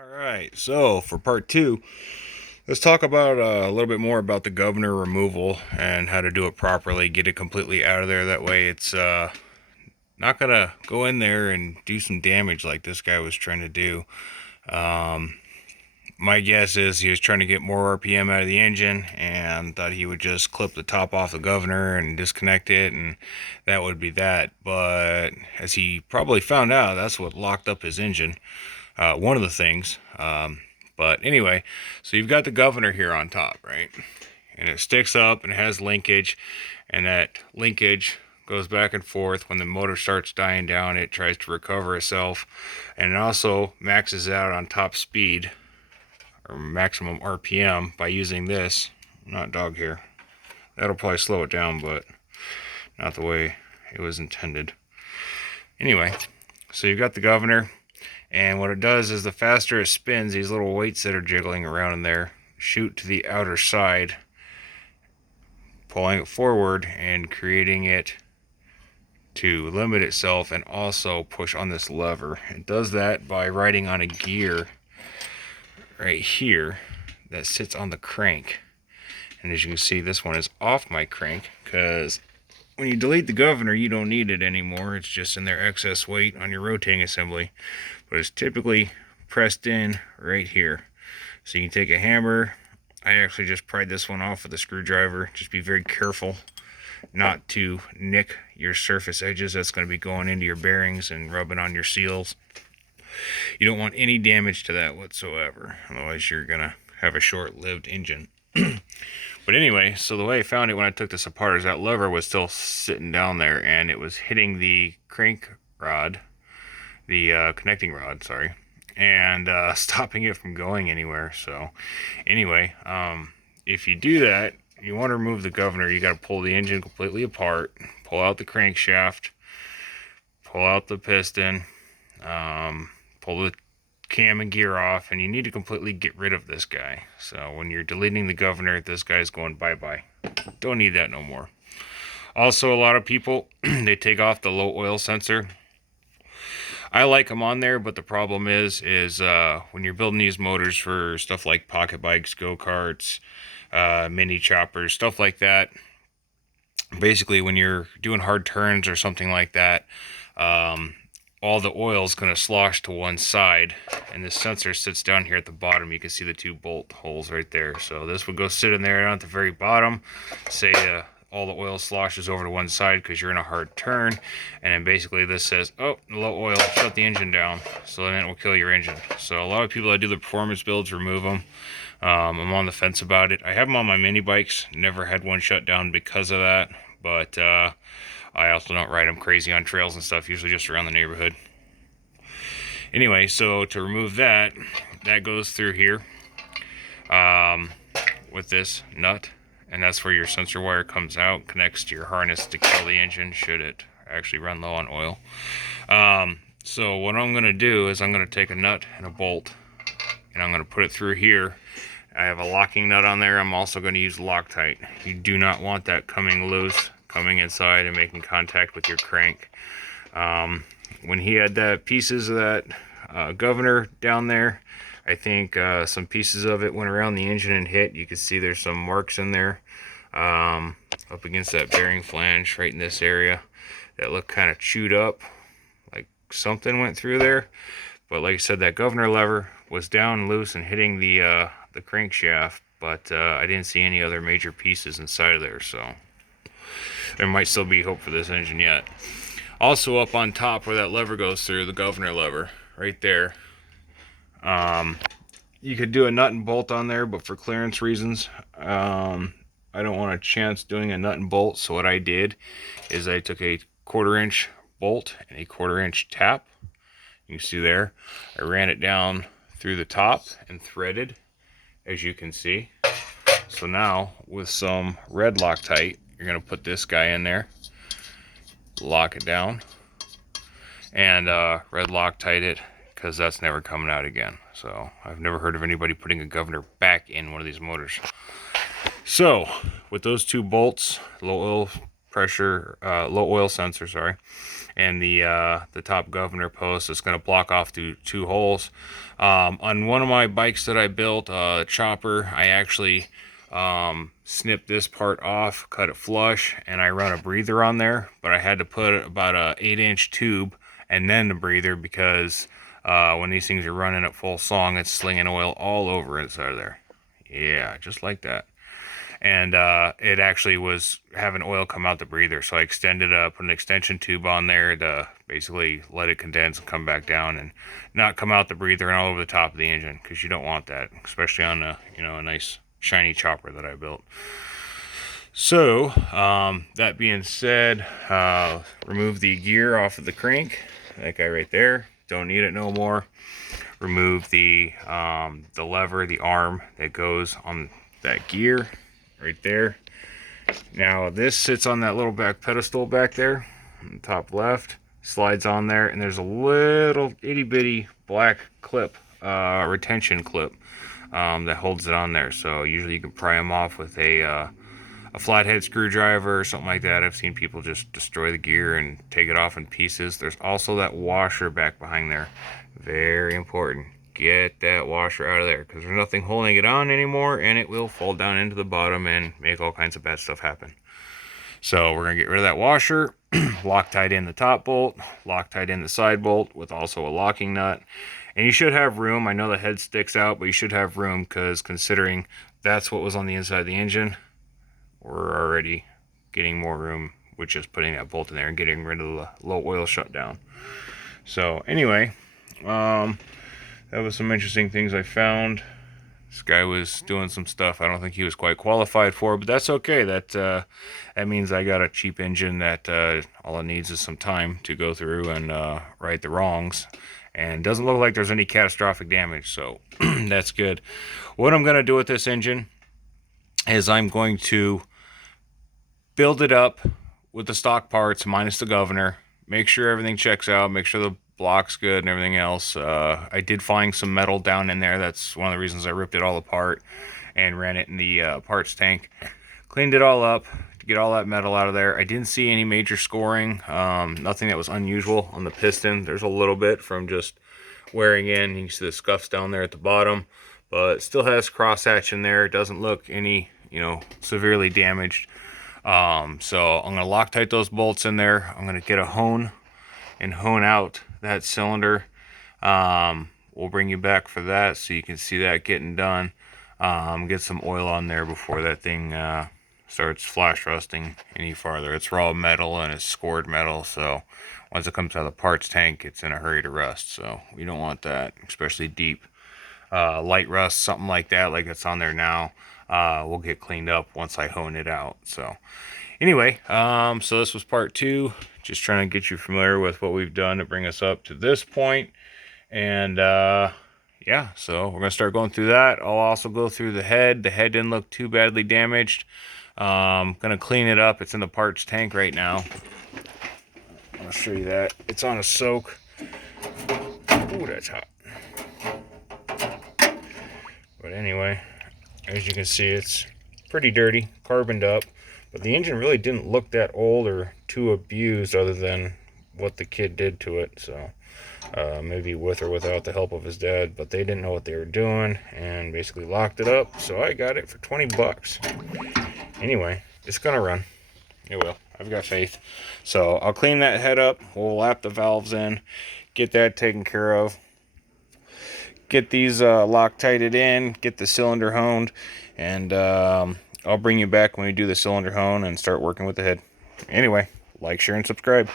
All right, so for part two, let's talk about a little bit more about the governor removal and how to do it properly, get it completely out of there. That way, it's not gonna go in there and do some damage like this guy was trying to do. Um, my guess is he was trying to get more RPM out of the engine and thought he would just clip the top off the governor and disconnect it, and that would be that. But as he probably found out, that's what locked up his engine. One of the things. But anyway, so you've got the governor here on top, right? And it sticks up and has linkage, and that linkage goes back and forth. When the motor starts dying down, it tries to recover itself, and it also maxes out on top speed or maximum RPM by using this. Not dog hair. That'll probably slow it down, but not the way it was intended. Anyway, so you've got the governor. And what it does is the faster it spins, these little weights that are jiggling around in there shoot to the outer side, pulling it forward and creating it to limit itself and also push on this lever. It does that by riding on a gear right here that sits on the crank. And as you can see, this one is off my crank because when you delete the governor, you don't need it anymore. It's just in there excess weight on your rotating assembly. But it's typically pressed in right here. So you can take a hammer. I actually just pried this one off with a screwdriver. Just be very careful not to nick your surface edges. That's going to be going into your bearings and rubbing on your seals. You don't want any damage to that whatsoever. Otherwise you're going to have a short-lived engine. But anyway, so the way I found it when I took this apart is that lever was still sitting down there and it was hitting the crank rod, the connecting rod, sorry, and stopping it from going anywhere. So anyway, if you do that, you want to remove the governor, you got to pull the engine completely apart, pull out the crankshaft, pull out the piston, pull the cam and gear off, and you need to completely get rid of this guy. So when you're deleting the governor, this guy's going bye-bye. Don't need that no more. Also, a lot of people, they take off the low oil sensor. I like them on there, but the problem is when you're building these motors for stuff like pocket bikes, go-karts, mini choppers, stuff like that, basically when you're doing hard turns or something like that, all the oil is going to slosh to one side, and this sensor sits down here at the bottom. You can see the two bolt holes right there. So this would go sit in there down at the very bottom. Say all the oil sloshes over to one side because you're in a hard turn, and then basically this says, oh, low oil, shut the engine down. So then it will kill your engine. So a lot of people that do the performance builds remove them. I'm on the fence about it. I have them on my mini bikes. Never had one shut down because of that, but I also don't ride them crazy on trails and stuff, usually just around the neighborhood. Anyway, so to remove that, that goes through here with this nut, and that's where your sensor wire comes out, connects to your harness to kill the engine should it actually run low on oil. So what I'm going to do is I'm going to take a nut and a bolt, and I'm going to put it through here. I have a locking nut on there. I'm also going to use Loctite. You do not want that coming loose, coming inside and making contact with your crank. When he had the pieces of that governor down there, I think some pieces of it went around the engine and hit. You can see there's some marks in there up against that bearing flange right in this area that look kind of chewed up, like something went through there. But like I said, that governor lever was down loose and hitting the crankshaft, but I didn't see any other major pieces inside of there, so there might still be hope for this engine yet. Also up on top where that lever goes through, the governor lever, right there. You could do a nut and bolt on there, but for clearance reasons, I don't want a chance doing a nut and bolt, so what I did is I took a 1/4 inch bolt and a 1/4 inch tap. You can see there. I ran it down through the top and threaded, as you can see. So now with some red Loctite, you're going to put this guy in there, lock it down, and red Loctite it, because that's never coming out again. So I've never heard of anybody putting a governor back in one of these motors. So with those two bolts, low oil pressure, low oil sensor, sorry, and the top governor post is going to block off two holes. On one of my bikes that I built, chopper, I actually snip this part off, cut it flush, and I run a breather on there, but I had to put about a 8-inch tube and then the breather because when these things are running at full song, it's slinging oil all over inside of there. Yeah, just like that. And it actually was having oil come out the breather, so I extended put an extension tube on there to basically let it condense and come back down and not come out the breather and all over the top of the engine, because you don't want that, especially on a a nice shiny chopper that I built. So that being said, remove the gear off of the crank, that guy right there, don't need it no more. Remove the lever, the arm that goes on that gear right there. Now this sits on that little back pedestal back there on the top left, slides on there, and there's a little itty bitty black clip, retention clip, that holds it on there. So usually you can pry them off with a flathead screwdriver or something like that. I've seen people just destroy the gear and take it off in pieces. There's also that washer back behind there. Very important. Get that washer out of there, because there's nothing holding it on anymore, and it will fall down into the bottom and make all kinds of bad stuff happen. So we're going to get rid of that washer, Loctite in the top bolt, Loctite in the side bolt with also a locking nut. And you should have room. I know the head sticks out, but you should have room, because considering that's what was on the inside of the engine, we're already getting more room with just putting that bolt in there and getting rid of the low oil shutdown. So anyway, that was some interesting things I found. This guy was doing some stuff I don't think he was quite qualified for, but that's okay. That means I got a cheap engine that all it needs is some time to go through and right the wrongs. And doesn't look like there's any catastrophic damage, so that's good. What I'm going to do with this engine is I'm going to build it up with the stock parts minus the governor, make sure everything checks out, make sure the block's good and everything else. I did find some metal down in there. That's one of the reasons I ripped it all apart and ran it in the parts tank. Cleaned it all up to get all that metal out of there. I didn't see any major scoring, nothing that was unusual on the piston. There's a little bit from just wearing in. You can see the scuffs down there at the bottom, but it still has crosshatch in there. It doesn't look any, severely damaged. So I'm going to Loctite those bolts in there. I'm going to get a hone and hone out that cylinder. We'll bring you back for that so you can see that getting done. Get some oil on there before that thing starts flash rusting any farther. It's raw metal and it's scored metal, so once it comes out of the parts tank, it's in a hurry to rust. So we don't want that, especially deep light rust, something like that, like it's on there now. Will get cleaned up once I hone it out. So anyway, so this was part 2, just trying to get you familiar with what we've done to bring us up to this point. And yeah, so we're gonna start going through that. I'll also go through the head. The head didn't look too badly damaged. Gonna clean it up. It's in the parts tank right now. I'll show you that. It's on a soak. Ooh, that's hot. But anyway, as you can see, it's pretty dirty, carboned up, but the engine really didn't look that old or too abused, other than what the kid did to it. So maybe with or without the help of his dad, but they didn't know what they were doing and basically locked it up. So I got it for 20 bucks. Anyway, it's gonna run. It will. I've got faith. So I'll clean that head up. We'll lap the valves in, get that taken care of. Get these Loctited in, get the cylinder honed, and I'll bring you back when we do the cylinder hone and start working with the head. Anyway, like, share, and subscribe.